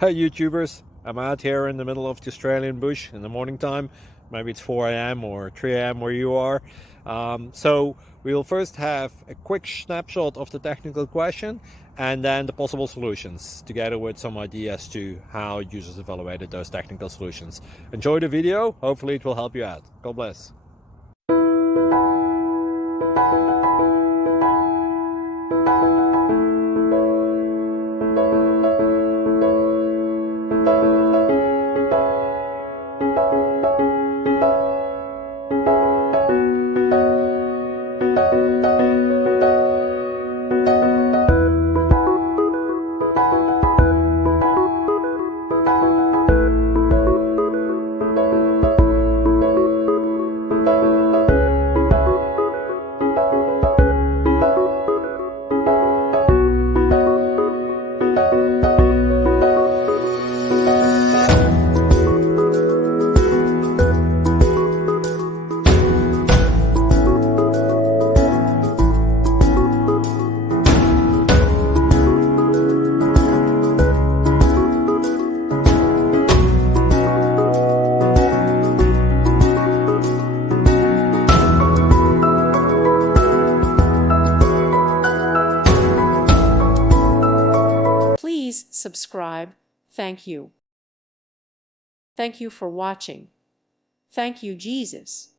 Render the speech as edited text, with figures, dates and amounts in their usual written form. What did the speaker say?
Hey YouTubers, I'm out here in the middle of the Australian bush in the morning time. Maybe it's 4 a.m. or 3 a.m. where you are. So we'll first have a quick snapshot of the technical question and then the possible solutions, together with some ideas to how users evaluated those technical solutions. Enjoy the video, hopefully it will help you out. God bless. Please subscribe. Thank you. Thank you for watching. Thank you, Jesus.